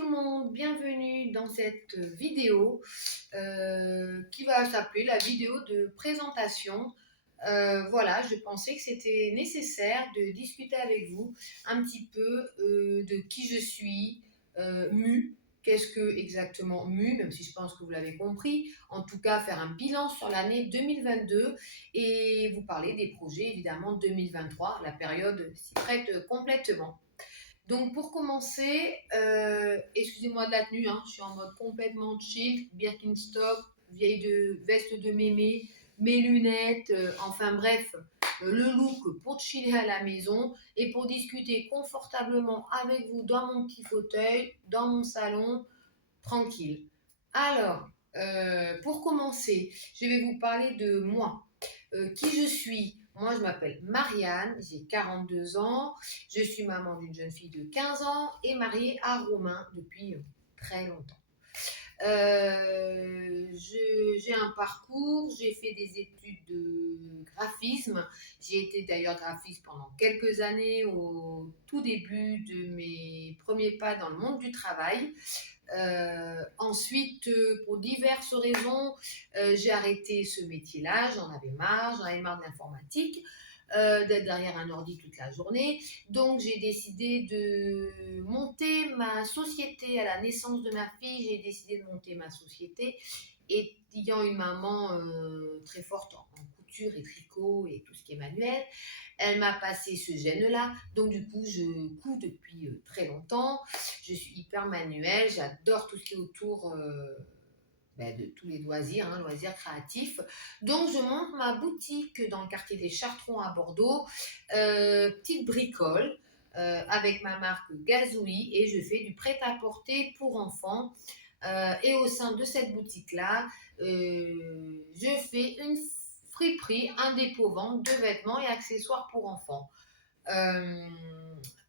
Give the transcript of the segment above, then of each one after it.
tout le monde, bienvenue dans cette vidéo qui va s'appeler la vidéo de présentation. Voilà, je pensais que c'était nécessaire de discuter avec vous un petit peu de qui je suis, mu. Qu'est-ce que exactement mu, même si je pense que vous l'avez compris. En tout cas, faire un bilan sur l'année 2022 et vous parler des projets évidemment 2023. La période s'y prête complètement. Donc pour commencer, excusez-moi de la tenue, hein, je suis en mode complètement chill, Birkenstock, veste de mémé, mes lunettes, enfin bref, le look pour chiller à la maison et pour discuter confortablement avec vous dans mon petit fauteuil, dans mon salon, tranquille. Alors, pour commencer, je vais vous parler de moi. Qui je suis? Moi, je m'appelle Marianne, j'ai 42 ans, je suis maman d'une jeune fille de 15 ans et mariée à Romain depuis très longtemps. J'ai un parcours, j'ai fait des études de graphisme, j'ai été d'ailleurs graphiste pendant quelques années au tout début de mes premiers pas dans le monde du travail. Ensuite, pour diverses raisons, j'ai arrêté ce métier-là, j'en avais marre de l'informatique, d'être derrière un ordi toute la journée. Donc, j'ai décidé de monter ma société à la naissance de ma fille. J'ai décidé de monter ma société. Et ayant une maman très forte en couture et tricot et tout ce qui est manuel, elle m'a passé ce gène-là. Donc, du coup, je couds depuis très longtemps. Je suis hyper manuelle. J'adore tout ce qui est autour de tous les loisirs, hein, loisirs créatifs. Donc, je monte ma boutique dans le quartier des Chartrons à Bordeaux, petite bricole, avec ma marque Gazoui et je fais du prêt-à-porter pour enfants. Et au sein de cette boutique-là, je fais une friperie, un dépôt-vente de vêtements et accessoires pour enfants. Euh,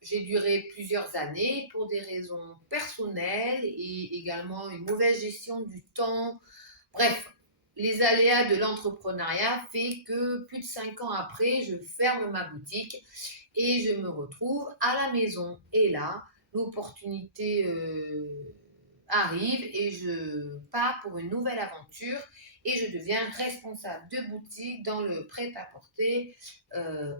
j'ai duré plusieurs années pour des raisons personnelles et également une mauvaise gestion du temps. Bref, les aléas de l'entrepreneuriat fait que plus de 5 ans après, je ferme ma boutique et je me retrouve à la maison. Et là, l'opportunité arrive et je pars pour une nouvelle aventure et je deviens responsable de boutique dans le prêt-à-porter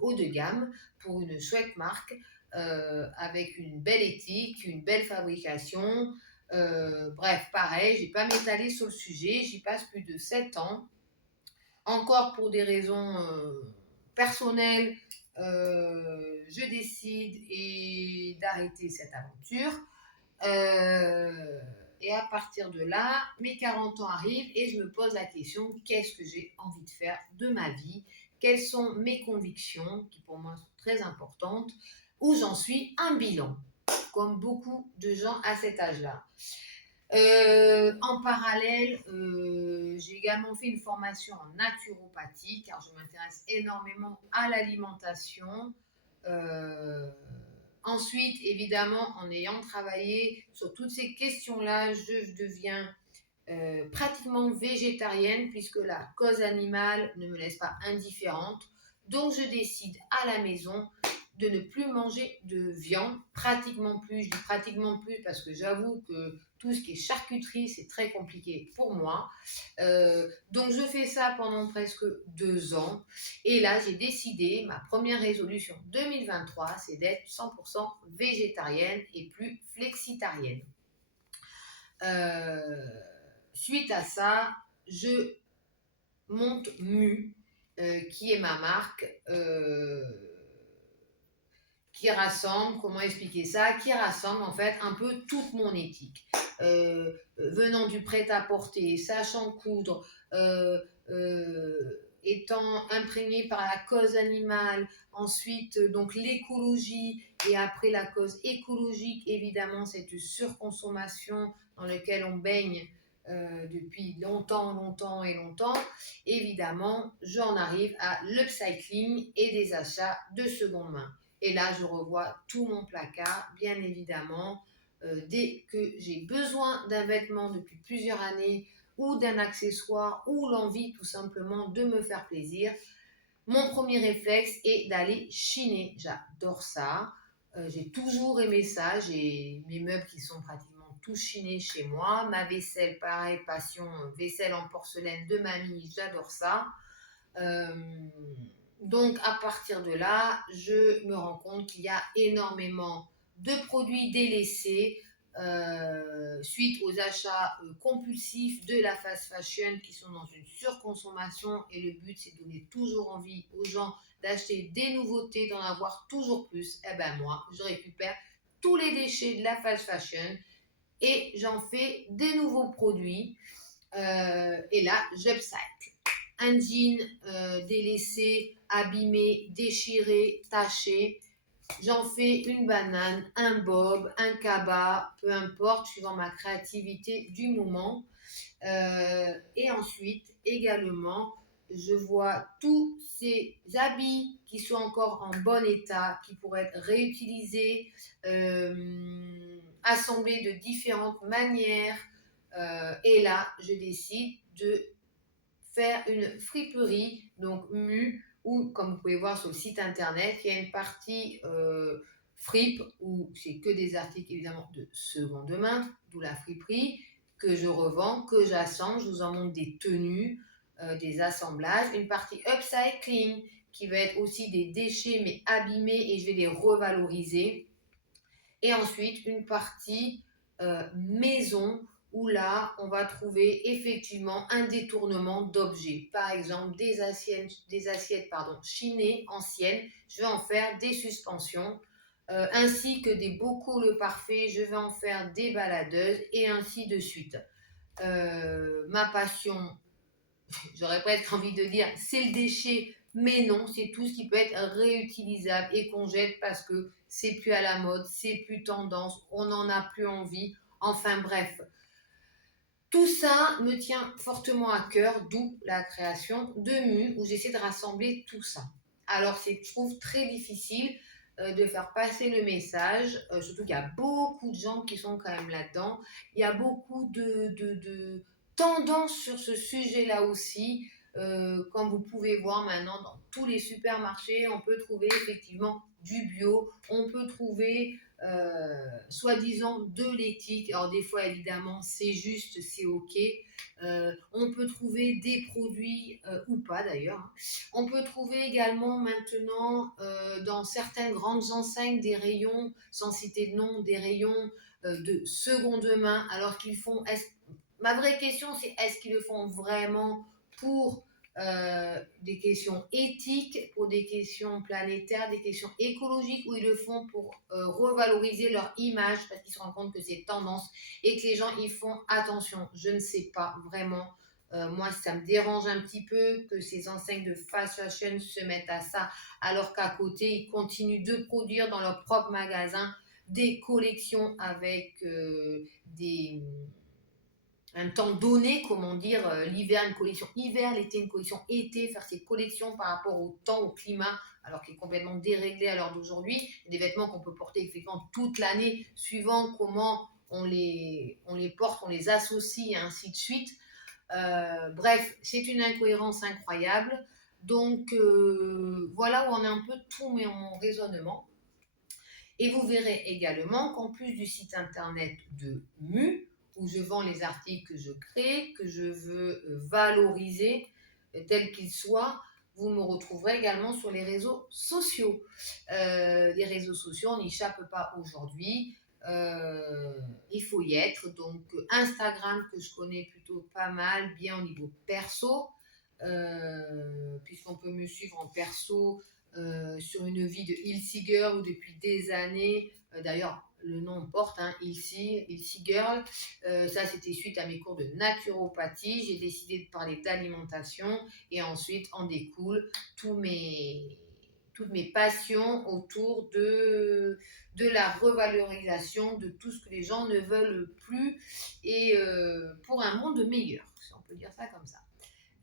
haut de gamme pour une chouette marque avec une belle éthique, une belle fabrication. Bref, pareil, je ne vais pas m'étaler sur le sujet, j'y passe plus de 7 ans. Encore pour des raisons personnelles, je décide d'arrêter cette aventure. Et à partir de là, mes 40 ans arrivent et je me pose la question, qu'est-ce que j'ai envie de faire de ma vie? Quelles sont mes convictions, qui pour moi sont très importantes? Où j'en suis? Un bilan, comme beaucoup de gens à cet âge-là. En parallèle, j'ai également fait une formation en naturopathie car je m'intéresse énormément à l'alimentation. Ensuite, évidemment, en ayant travaillé sur toutes ces questions-là, je deviens pratiquement végétarienne puisque la cause animale ne me laisse pas indifférente. Donc, je décide à la maison de ne plus manger de viande, pratiquement plus. Je dis pratiquement plus parce que j'avoue que tout ce qui est charcuterie, c'est très compliqué pour moi. Donc, je fais ça pendant presque 2 ans. Et là, j'ai décidé, ma première résolution 2023, c'est d'être 100% végétarienne et plus flexitarienne. Suite à ça, je monte Mu, qui est ma marque, qui rassemble, comment expliquer ça, qui rassemble en fait un peu toute mon éthique. Venant du prêt-à-porter, sachant coudre, étant imprégnée par la cause animale, ensuite donc l'écologie et après la cause écologique, évidemment cette surconsommation dans laquelle on baigne depuis longtemps, évidemment, j'en arrive à l'upcycling et des achats de seconde main. Et là, je revois tout mon placard, bien évidemment. Dès que j'ai besoin d'un vêtement depuis plusieurs années ou d'un accessoire ou l'envie tout simplement de me faire plaisir, mon premier réflexe est d'aller chiner. J'adore ça. J'ai toujours aimé ça. J'ai mes meubles qui sont pratiquement tout chiné chez moi. Ma vaisselle, pareil, passion, vaisselle en porcelaine de mamie, j'adore ça. Euh, donc à partir de là, je me rends compte qu'il y a énormément de produits délaissés suite aux achats compulsifs de la fast fashion qui sont dans une surconsommation et le but c'est de donner toujours envie aux gens d'acheter des nouveautés, d'en avoir toujours plus. Et ben moi, je récupère tous les déchets de la fast fashion et j'en fais des nouveaux produits et là, j'upcycle un jean délaissé, abîmé, déchiré, taché. J'en fais une banane, un bob, un cabas, peu importe, suivant ma créativité du moment. Et ensuite, également, je vois tous ces habits qui sont encore en bon état, qui pourraient être réutilisés, assemblés de différentes manières. Et là, je décide de faire une friperie, donc mu, ou comme vous pouvez voir sur le site internet, il y a une partie fripe où c'est que des articles évidemment de seconde main, d'où la friperie, que je revends, que j'assemble, je vous en montre des tenues, des assemblages, une partie upcycling qui va être aussi des déchets mais abîmés et je vais les revaloriser. Et ensuite une partie maison où là, on va trouver effectivement un détournement d'objets. Par exemple, des assiettes chinées, anciennes. Je vais en faire des suspensions, ainsi que des bocaux parfaits. Je vais en faire des baladeuses et ainsi de suite. Ma passion, j'aurais presque envie de dire, c'est le déchet, mais non, c'est tout ce qui peut être réutilisable et qu'on jette parce que c'est plus à la mode, c'est plus tendance, on n'en a plus envie. Enfin bref, tout ça me tient fortement à cœur, d'où la création de MU, où j'essaie de rassembler tout ça. Alors, je trouve très difficile de faire passer le message, surtout qu'il y a beaucoup de gens qui sont quand même là-dedans. Il y a beaucoup de tendances sur ce sujet-là aussi. Comme vous pouvez voir maintenant, dans tous les supermarchés, on peut trouver effectivement du bio, on peut trouver soi-disant de l'éthique. Alors des fois évidemment c'est juste, c'est ok. On peut trouver des produits ou pas d'ailleurs, hein. On peut trouver également maintenant dans certaines grandes enseignes des rayons, sans citer de nom, des rayons de seconde main, alors qu'ils font... Ma vraie question c'est est-ce qu'ils le font vraiment pour des questions éthiques, pour des questions planétaires, des questions écologiques, où ils le font pour revaloriser leur image parce qu'ils se rendent compte que c'est tendance et que les gens y font attention. Je ne sais pas vraiment. Moi, ça me dérange un petit peu que ces enseignes de fast fashion se mettent à ça, alors qu'à côté, ils continuent de produire dans leur propre magasin des collections avec un temps donné, comment dire, l'hiver une collection hiver, l'été une collection été, faire ces collections par rapport au temps, au climat, alors qu'il est complètement déréglé à l'heure d'aujourd'hui, des vêtements qu'on peut porter effectivement toute l'année, suivant comment on les porte, on les associe et ainsi de suite. Bref, c'est une incohérence incroyable. Donc voilà où on a un peu tout mon raisonnement. Et vous verrez également qu'en plus du site internet de MU, où je vends les articles que je crée, que je veux valoriser tels qu'ils soient, vous me retrouverez également sur les réseaux sociaux. Les réseaux sociaux, on n'y échappe pas aujourd'hui. Il faut y être. Donc Instagram, que je connais plutôt pas mal, bien au niveau perso, puisqu'on peut me suivre en perso sur une vie de Ilse Girl où depuis des années, d'ailleurs le nom porte, hein, Ilse Girl, ça c'était suite à mes cours de naturopathie, j'ai décidé de parler d'alimentation et ensuite en découle toutes mes passions autour de la revalorisation de tout ce que les gens ne veulent plus et pour un monde meilleur, si on peut dire ça comme ça.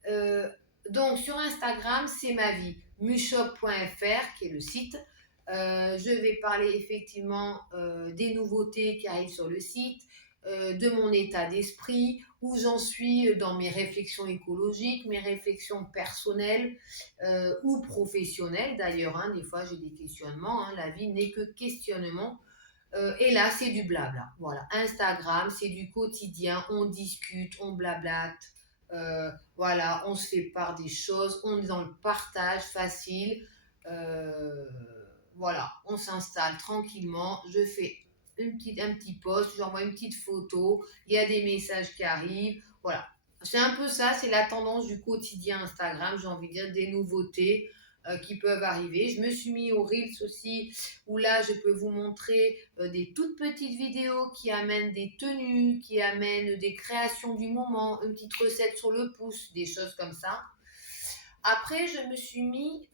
Euh, donc sur Instagram, c'est ma vie, mushop.fr qui est le site. Je vais parler effectivement des nouveautés qui arrivent sur le site, de mon état d'esprit, où j'en suis dans mes réflexions écologiques, mes réflexions personnelles ou professionnelles d'ailleurs, hein. Des fois j'ai des questionnements, hein. La vie n'est que questionnement. Et là, c'est du blabla. Voilà, Instagram, c'est du quotidien, on discute, on blablate. Voilà, on se fait part des choses, on est dans le partage facile. Euh, voilà, on s'installe tranquillement. Je fais un petit post, j'envoie une petite photo, il y a des messages qui arrivent. Voilà, c'est un peu ça, c'est la tendance du quotidien Instagram, j'ai envie de dire, des nouveautés qui peuvent arriver. Je me suis mis au Reels aussi, où là, je peux vous montrer des toutes petites vidéos qui amènent des tenues, qui amènent des créations du moment, une petite recette sur le pouce, des choses comme ça. Après, je me suis mis,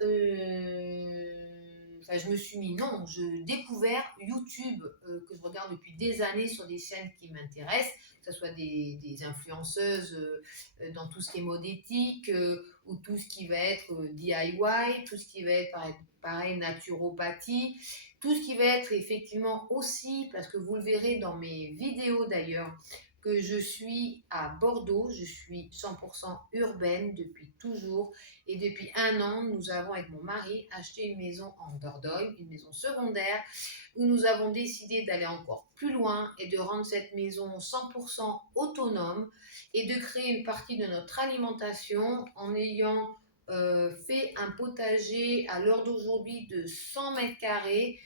enfin, je me suis mis, non, je découvert YouTube que je regarde depuis des années sur des chaînes qui m'intéressent, que ce soit des influenceuses dans tout ce qui est mode éthique ou tout ce qui va être DIY, tout ce qui va être pareil naturopathie, tout ce qui va être effectivement aussi, parce que vous le verrez dans mes vidéos d'ailleurs, que je suis à Bordeaux, je suis 100% urbaine depuis toujours et depuis un an, nous avons avec mon mari acheté une maison en Dordogne, une maison secondaire, où nous avons décidé d'aller encore plus loin et de rendre cette maison 100% autonome et de créer une partie de notre alimentation en ayant fait un potager à l'heure d'aujourd'hui de 100 mètres carrés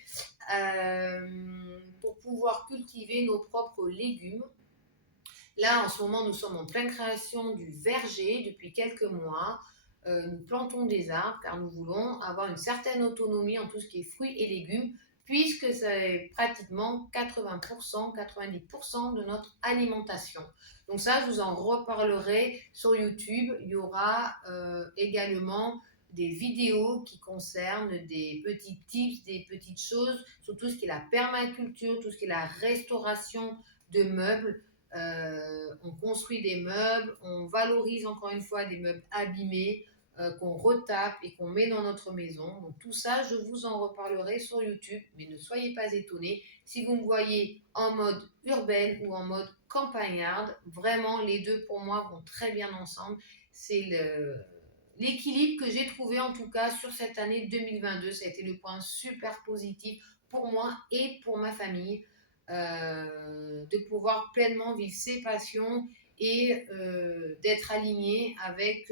pour pouvoir cultiver nos propres légumes. Là, en ce moment, nous sommes en pleine création du verger depuis quelques mois. Nous plantons des arbres car nous voulons avoir une certaine autonomie en tout ce qui est fruits et légumes, puisque c'est pratiquement 80%, 90% de notre alimentation. Donc ça, je vous en reparlerai sur YouTube. Il y aura également des vidéos qui concernent des petits tips, des petites choses sur tout ce qui est la permaculture, tout ce qui est la restauration de meubles. On construit des meubles, on valorise encore une fois des meubles abîmés qu'on retape et qu'on met dans notre maison. Donc tout ça, je vous en reparlerai sur YouTube, mais ne soyez pas étonnés si vous me voyez en mode urbaine ou en mode campagnarde. Vraiment, les deux pour moi vont très bien ensemble. C'est l'équilibre que j'ai trouvé en tout cas sur cette année 2022. Ça a été le point super positif pour moi et pour ma famille de pouvoir pleinement vivre ses passions et d'être aligné avec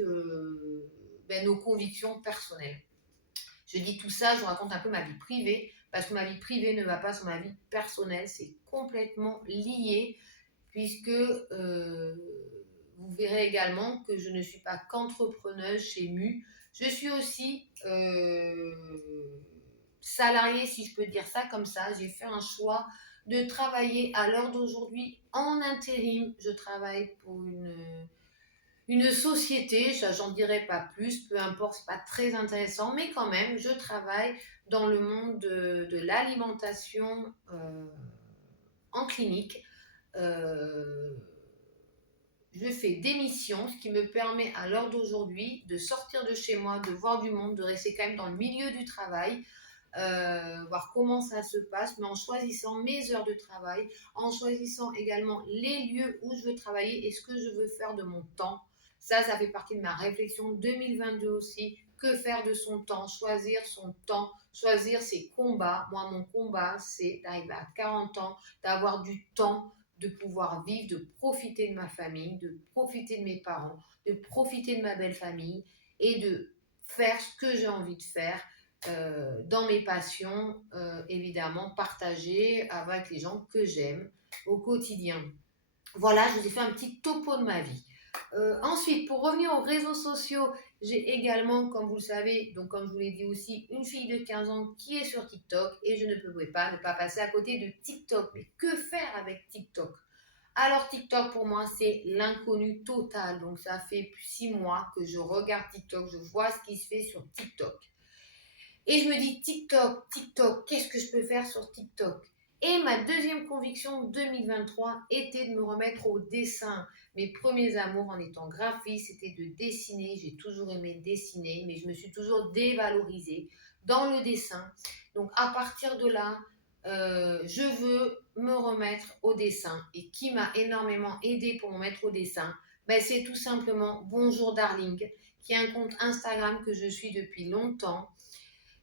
nos convictions personnelles. Je dis tout ça, je raconte un peu ma vie privée, parce que ma vie privée ne va pas sur ma vie personnelle, c'est complètement lié, puisque vous verrez également que je ne suis pas qu'entrepreneuse chez MU, je suis aussi salariée, si je peux dire ça comme ça. J'ai fait un choix de travailler à l'heure d'aujourd'hui en intérim. Je travaille pour une société, j'en dirai pas plus, peu importe, c'est pas très intéressant, mais quand même, je travaille dans le monde de l'alimentation en clinique. Euh, je fais des missions, ce qui me permet à l'heure d'aujourd'hui de sortir de chez moi, de voir du monde, de rester quand même dans le milieu du travail, voir comment ça se passe, mais en choisissant mes heures de travail, en choisissant également les lieux où je veux travailler et ce que je veux faire de mon temps. Ça fait partie de ma réflexion 2022 aussi. Que faire de son temps, choisir son temps, choisir ses combats. Moi, mon combat, c'est d'arriver à 40 ans, d'avoir du temps, de pouvoir vivre, de profiter de ma famille, de profiter de mes parents, de profiter de ma belle famille et de faire ce que j'ai envie de faire dans mes passions, évidemment, partagées avec les gens que j'aime au quotidien. Voilà, je vous ai fait un petit topo de ma vie. Ensuite, pour revenir aux réseaux sociaux, j'ai également, comme vous le savez, donc comme je vous l'ai dit aussi, une fille de 15 ans qui est sur TikTok et je ne pouvais pas ne pas passer à côté de TikTok. Mais que faire avec TikTok? Alors TikTok pour moi c'est l'inconnu total. Donc ça fait 6 mois que je regarde TikTok, je vois ce qui se fait sur TikTok. Et je me dis TikTok, TikTok, qu'est-ce que je peux faire sur TikTok? Et ma deuxième conviction 2023 était de me remettre au dessin. Mes premiers amours en étant graphiste, c'était de dessiner. J'ai toujours aimé dessiner, mais je me suis toujours dévalorisée dans le dessin. Donc à partir de là, je veux me remettre au dessin. Et qui m'a énormément aidé pour me mettre au dessin, ben, c'est tout simplement Bonjour Darling, qui est un compte Instagram que je suis depuis longtemps.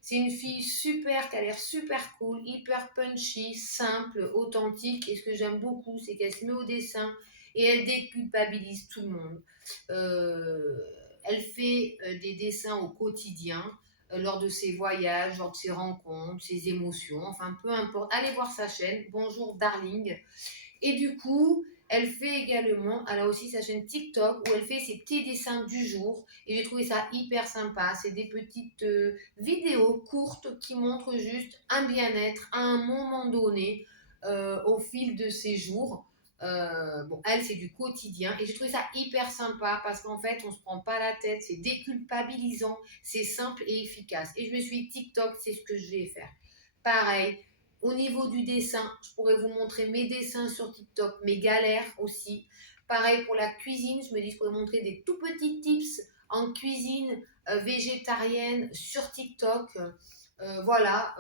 C'est une fille super, qui a l'air super cool, hyper punchy, simple, authentique. Et ce que j'aime beaucoup, c'est qu'elle se met au dessin et elle déculpabilise tout le monde. Euh, Elle fait des dessins au quotidien, lors de ses voyages, lors de ses rencontres, ses émotions, enfin peu importe. Allez voir sa chaîne, Bonjour Darling. Et du coup, elle fait également, elle a aussi sa chaîne TikTok où elle fait ses petits dessins du jour. Et j'ai trouvé ça hyper sympa. C'est des petites vidéos courtes qui montrent juste un bien-être à un moment donné au fil de ses jours. Bon, elle, c'est du quotidien. Et j'ai trouvé ça hyper sympa parce qu'en fait, on ne se prend pas la tête. C'est déculpabilisant, c'est simple et efficace. Et je me suis dit, TikTok, c'est ce que je vais faire. Pareil, au niveau du dessin, je pourrais vous montrer mes dessins sur TikTok, mes galères aussi. Pareil pour la cuisine, je me dis que je pourrais montrer des tout petits tips en cuisine végétarienne sur TikTok. Voilà.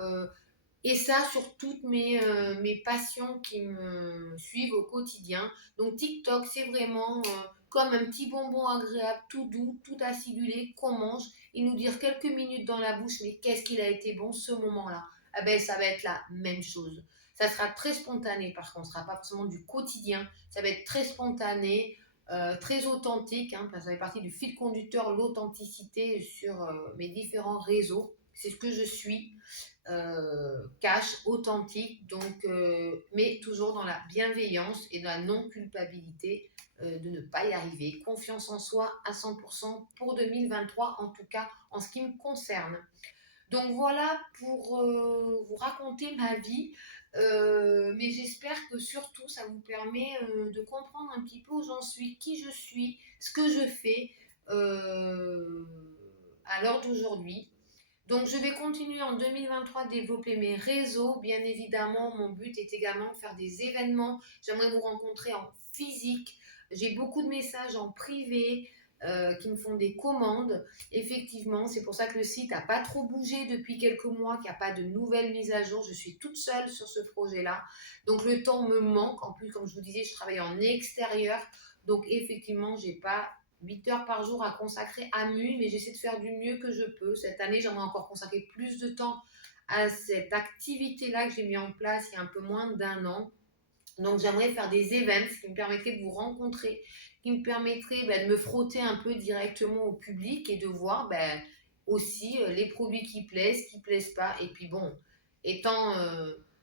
Et ça sur toutes mes passions qui me suivent au quotidien. Donc TikTok, c'est vraiment comme un petit bonbon agréable, tout doux, tout acidulé qu'on mange et nous dire quelques minutes dans la bouche, mais qu'est-ce qu'il a été bon ce moment-là. Ah ben, ça va être la même chose. Ça sera très spontané par contre, ce ne sera pas forcément du quotidien, ça va être très spontané, très authentique, hein, parce que ça fait partie du fil conducteur, l'authenticité sur mes différents réseaux. C'est ce que je suis, cash, authentique, donc, mais toujours dans la bienveillance et dans la non-culpabilité de ne pas y arriver. Confiance en soi à 100% pour 2023, en tout cas en ce qui me concerne. Donc voilà pour vous raconter ma vie. Mais j'espère que surtout ça vous permet de comprendre un petit peu où j'en suis, qui je suis, ce que je fais euh, à l'heure d'aujourd'hui. Donc je vais continuer en 2023 à développer mes réseaux. Bien évidemment, mon but est également de faire des événements. J'aimerais vous rencontrer en physique. J'ai beaucoup de messages en privé qui me font des commandes. Effectivement, c'est pour ça que le site n'a pas trop bougé depuis quelques mois, qu'il n'y a pas de nouvelles mises à jour. Je suis toute seule sur ce projet-là. Donc le temps me manque. En plus, comme je vous disais, je travaille en extérieur. Donc effectivement, j'ai pas 8 heures par jour à consacrer à Mu, mais j'essaie de faire du mieux que je peux. Cette année, j'aimerais encore consacrer plus de temps à cette activité-là que j'ai mis en place il y a un peu moins d'un an. Donc j'aimerais faire des events qui me permettraient de vous rencontrer, qui me permettraient de me frotter un peu directement au public et de voir aussi les produits qui plaisent pas. Et puis bon, étant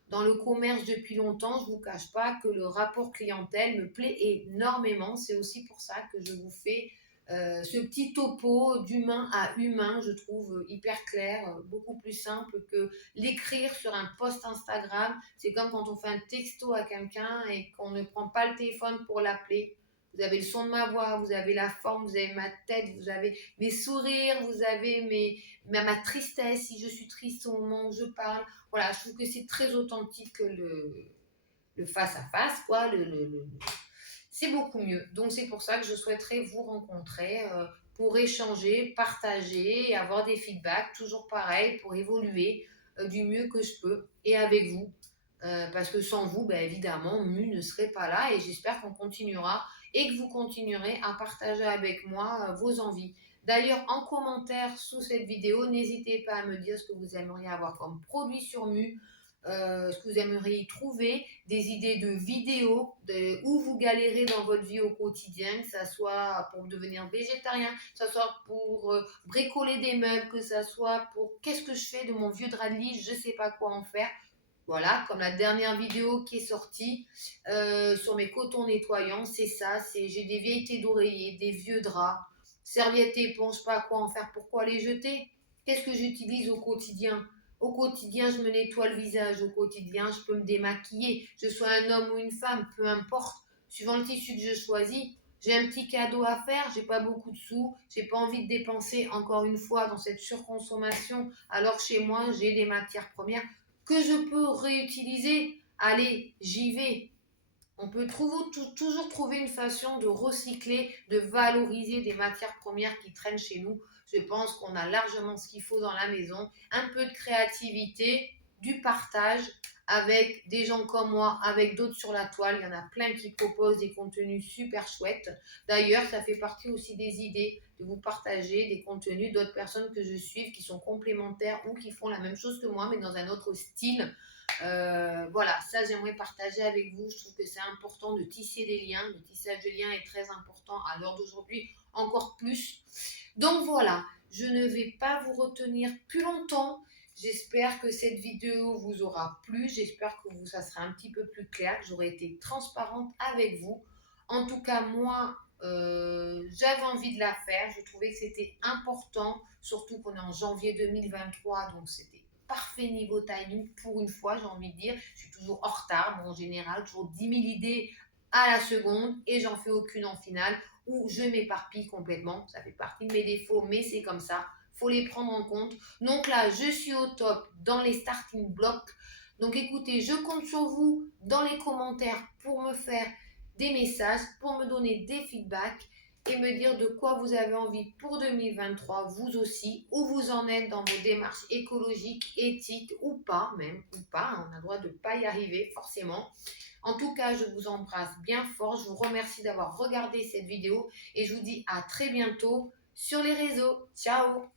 dans le commerce depuis longtemps, je ne vous cache pas que le rapport clientèle me plaît énormément. C'est aussi pour ça que je vous fais ce petit topo d'humain à humain, je trouve hyper clair, beaucoup plus simple que l'écrire sur un post Instagram. C'est comme quand on fait un texto à quelqu'un et qu'on ne prend pas le téléphone pour l'appeler. Vous avez le son de ma voix, vous avez la forme, vous avez ma tête, vous avez mes sourires, vous avez ma tristesse, si je suis triste au moment où je parle. Voilà, je trouve que c'est très authentique le face à face, quoi, c'est beaucoup mieux. Donc c'est pour ça que je souhaiterais vous rencontrer pour échanger, partager et avoir des feedbacks, toujours pareil, pour évoluer du mieux que je peux et avec vous. Parce que sans vous, évidemment, Mu ne serait pas là et j'espère qu'on continuera et que vous continuerez à partager avec moi vos envies. D'ailleurs, en commentaire sous cette vidéo, n'hésitez pas à me dire ce que vous aimeriez avoir comme produit sur Mu, ce que vous aimeriez y trouver, des idées de vidéos, où vous galérez dans votre vie au quotidien, que ce soit pour devenir végétarien, que ce soit pour bricoler des meubles, que ce soit pour qu'est-ce que je fais de mon vieux drap de lit, je ne sais pas quoi en faire. Voilà, comme la dernière vidéo qui est sortie sur mes cotons nettoyants, c'est ça, j'ai des vieilles têtes d'oreiller, des vieux draps, serviettes éponges, je sais pas quoi en faire, pourquoi les jeter. Qu'est-ce que j'utilise au quotidien? Au quotidien, je me nettoie le visage, au quotidien, je peux me démaquiller, que je sois un homme ou une femme, peu importe, suivant le tissu que je choisis. J'ai un petit cadeau à faire, j'ai pas beaucoup de sous, j'ai pas envie de dépenser encore une fois dans cette surconsommation, alors chez moi j'ai des matières premières que je peux réutiliser. Allez, j'y vais. On peut toujours trouver une façon de recycler, de valoriser des matières premières qui traînent chez nous. Je pense qu'on a largement ce qu'il faut dans la maison. Un peu de créativité, du partage avec des gens comme moi, avec d'autres sur la toile. Il y en a plein qui proposent des contenus super chouettes. D'ailleurs, ça fait partie aussi des idées de vous partager des contenus d'autres personnes que je suis qui sont complémentaires ou qui font la même chose que moi, mais dans un autre style. Voilà, ça j'aimerais partager avec vous. Je trouve que c'est important de tisser des liens. Le tissage de liens est très important à l'heure d'aujourd'hui, encore plus. Donc voilà, je ne vais pas vous retenir plus longtemps. J'espère que cette vidéo vous aura plu. J'espère que ça sera un petit peu plus clair, que j'aurai été transparente avec vous. En tout cas, moi, j'avais envie de la faire. Je trouvais que c'était important, surtout qu'on est en janvier 2023, donc c'était parfait niveau timing pour une fois, j'ai envie de dire. Je suis toujours en retard, bon, en général, toujours 10 000 idées à la seconde et j'en fais aucune en finale où je m'éparpille complètement. Ça fait partie de mes défauts, mais c'est comme ça. Faut les prendre en compte. Donc là, je suis au top dans les starting blocks. Donc écoutez, je compte sur vous dans les commentaires pour me faire des messages, pour me donner des feedbacks et me dire de quoi vous avez envie pour 2023, vous aussi, où vous en êtes dans vos démarches écologiques, éthiques ou pas, même, ou pas, on a le droit de ne pas y arriver forcément. En tout cas, je vous embrasse bien fort, je vous remercie d'avoir regardé cette vidéo et je vous dis à très bientôt sur les réseaux. Ciao!